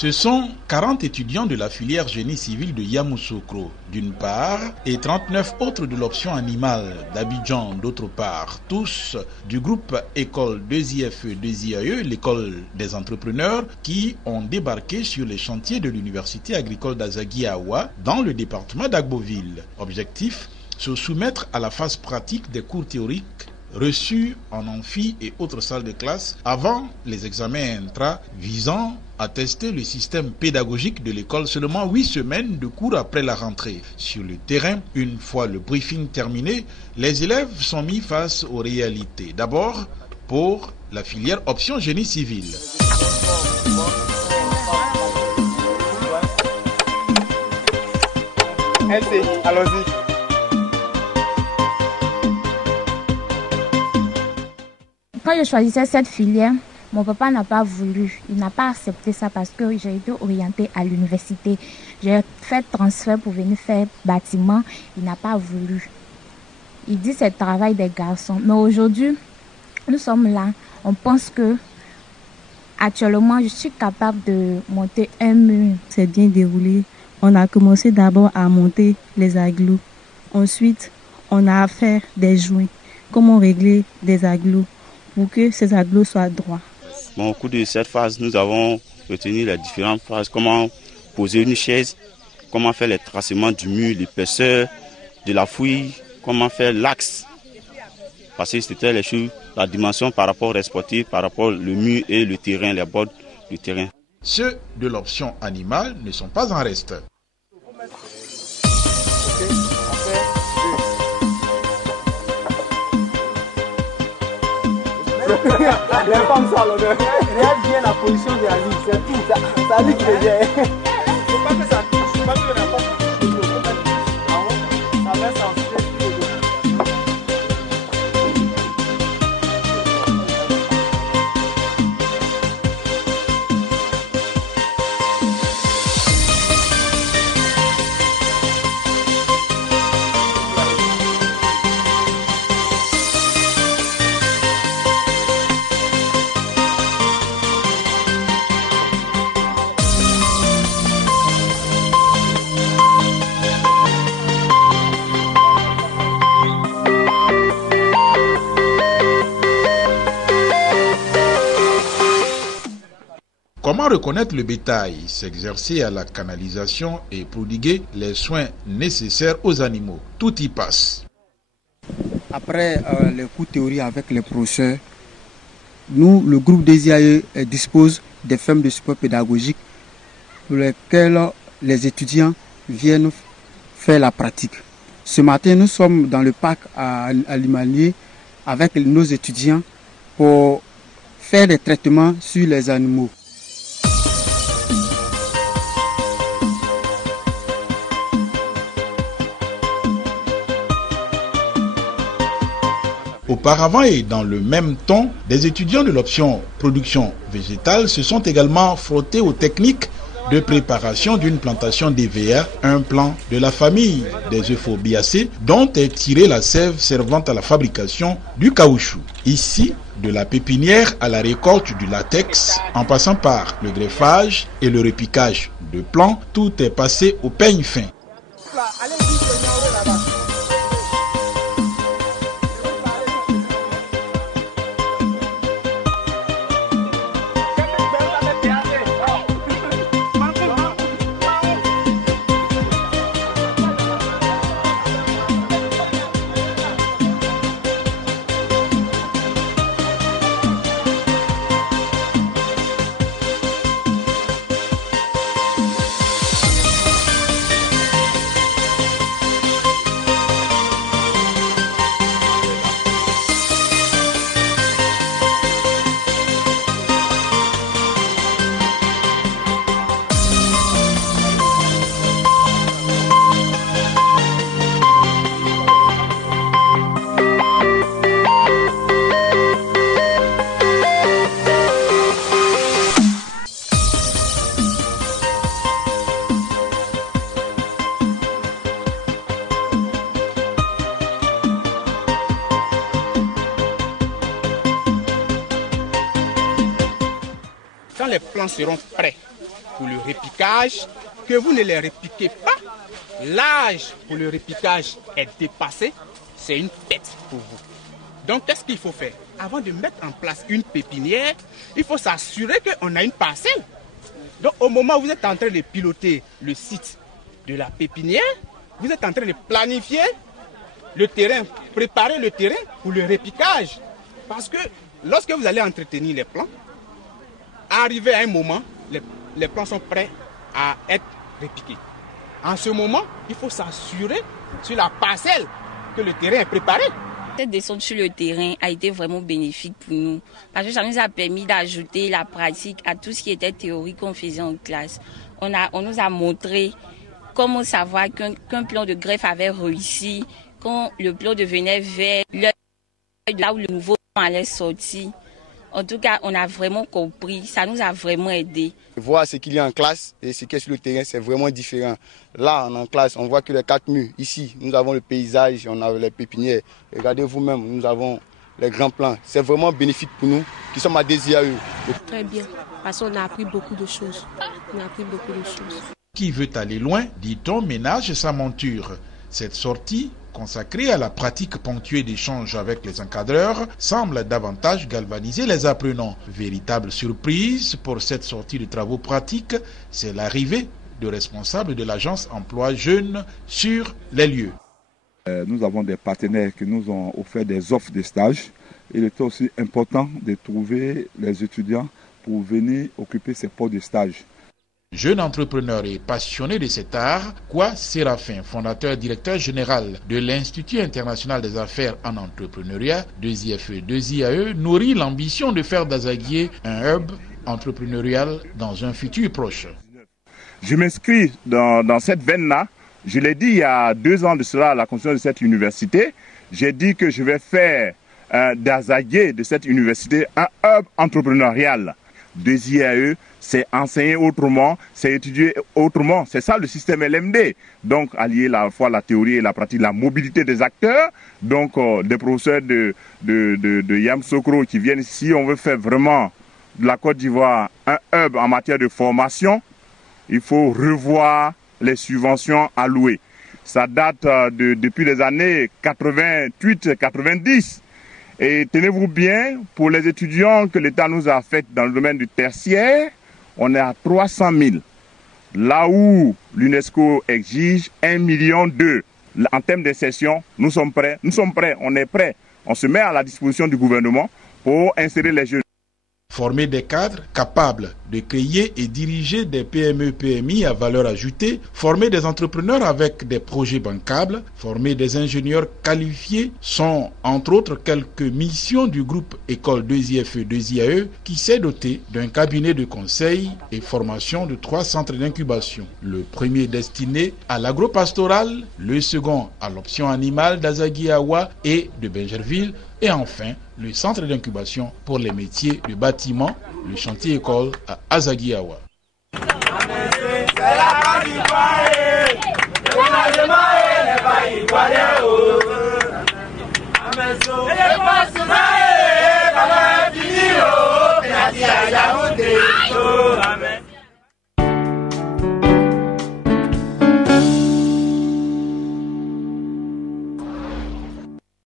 Ce sont 40 étudiants de la filière génie civil de Yamoussoukro, d'une part, et 39 autres de l'option animale d'Abidjan, d'autre part, tous du groupe École 2IFE 2IAE, l'école des entrepreneurs, qui ont débarqué sur les chantiers de l'université agricole d'Azagui-Awa, dans le département d'Agboville. Objectif, se soumettre à la phase pratique des cours théoriques reçus en amphi et autres salles de classe avant les examens intra visant à tester le système pédagogique de l'école seulement 8 semaines de cours après la rentrée. Sur le terrain, une fois le briefing terminé, les élèves sont mis face aux réalités. D'abord, pour la filière option génie civil. Allons-y. Quand je choisissais cette filière, mon papa n'a pas voulu. Il n'a pas accepté ça parce que j'ai été orientée à l'université. J'ai fait transfert pour venir faire bâtiment. Il n'a pas voulu. Il dit que c'est le travail des garçons. Mais aujourd'hui, nous sommes là. On pense que actuellement, je suis capable de monter un mur. C'est bien déroulé. On a commencé d'abord à monter les aglos. Ensuite, on a à faire des joints. Comment régler des aglos pour que ces aglos soient droits. Au cours de cette phase, nous avons retenu les différentes phases. Comment poser une chaise, comment faire les tracements du mur, l'épaisseur de la fouille, comment faire l'axe. Parce que c'était les choses, la dimension par rapport aux sportifs, par rapport au mur et le terrain, les bords du terrain. Ceux de l'option animale ne sont pas en reste. Les femmes sont à l'honneur. Regarde bien la position de Ali, c'est tout. C'est Ali qui le gère. Il ne faut pas que ça touche. Il ne faut pas que n'importe qui touche. Ça laisse en fait. Comment reconnaître le bétail, s'exercer à la canalisation et prodiguer les soins nécessaires aux animaux? Tout y passe. Après les cours théorie avec les professeurs, nous, le groupe des IAE, dispose des fermes de support pédagogique pour lesquelles les étudiants viennent faire la pratique. Ce matin, nous sommes dans le parc à Limalier avec nos étudiants pour faire des traitements sur les animaux. Auparavant et dans le même temps, des étudiants de l'option production végétale se sont également frottés aux techniques de préparation d'une plantation d'EVA, un plant de la famille des Euphobiacées dont est tirée la sève servant à la fabrication du caoutchouc. Ici, de la pépinière à la récolte du latex, en passant par le greffage et le repiquage de plants, tout est passé au peigne fin. Quand les plants seront prêts, pour le répiquage, que vous ne les répiquez pas, l'âge pour le répiquage est dépassé, c'est une perte pour vous. Donc, qu'est-ce qu'il faut faire? Avant de mettre en place une pépinière, il faut s'assurer qu'on a une parcelle. Donc, au moment où vous êtes en train de piloter le site de la pépinière, vous êtes en train de planifier le terrain, préparer le terrain pour le répiquage. Parce que lorsque vous allez entretenir les plants, arrivé à un moment, les plants sont prêts à être répiqués. En ce moment, il faut s'assurer sur la parcelle que le terrain est préparé. Cette descente sur le terrain a été vraiment bénéfique pour nous parce que ça nous a permis d'ajouter la pratique à tout ce qui était théorie qu'on faisait en classe. On nous a montré comment savoir qu'un plan de greffe avait réussi, quand le plan devenait vert, là où le nouveau plan allait sortir. En tout cas, on a vraiment compris, ça nous a vraiment aidé. Voir ce qu'il y a en classe et ce qu'il y a sur le terrain, c'est vraiment différent. Là, en classe, on voit que les 4 murs. Ici, nous avons le paysage, on a les pépinières. Regardez vous-même, nous avons les grands plans. C'est vraiment bénéfique pour nous qui sommes à DZIAE. Très bien, parce qu'on a appris beaucoup de choses. Qui veut aller loin, dit-on, ménage sa monture. Cette sortie, consacrée à la pratique ponctuée d'échanges avec les encadreurs, semble davantage galvaniser les apprenants. Véritable surprise pour cette sortie de travaux pratiques, c'est l'arrivée de responsables de l'agence emploi jeunes sur les lieux. Nous avons des partenaires qui nous ont offert des offres de stage. Il était aussi important de trouver les étudiants pour venir occuper ces postes de stage. Jeune entrepreneur et passionné de cet art, Kwa Séraphin, fondateur directeur général de l'Institut international des affaires en entrepreneuriat, 2IFE, 2IAE, nourrit l'ambition de faire d'Azaguié un hub entrepreneurial dans un futur proche. Je m'inscris dans cette veine-là. Je l'ai dit il y a 2 ans de cela à la construction de cette université. J'ai dit que je vais faire d'Azaguié, de cette université, un hub entrepreneurial. 2IAE, c'est enseigner autrement, c'est étudier autrement. C'est ça le système LMD. Donc, allier à la fois la théorie et la pratique, la mobilité des acteurs. Donc, des professeurs de Yamoussoukro qui viennent ici. On veut faire vraiment de la Côte d'Ivoire un hub en matière de formation. Il faut revoir les subventions allouées. Ça date depuis les années 88-90. Et tenez-vous bien, pour les étudiants que l'État nous a fait dans le domaine du tertiaire, on est à 300 000. Là où l'UNESCO exige 1,2 million. En termes de session, nous sommes prêts, on est prêts. On se met à la disposition du gouvernement pour insérer les jeunes. Former des cadres capables de créer et diriger des PME-PMI à valeur ajoutée, former des entrepreneurs avec des projets bancables, former des ingénieurs qualifiés sont entre autres quelques missions du groupe École 2IFE 2IAE qui s'est doté d'un cabinet de conseil et formation de 3 centres d'incubation. Le premier destiné à l'agro-pastoral, le second à l'option animale d'Azaguiawa et de Benjerville, et enfin le centre d'incubation pour les métiers de bâtiment, le chantier école à Azaguiawa. C'est la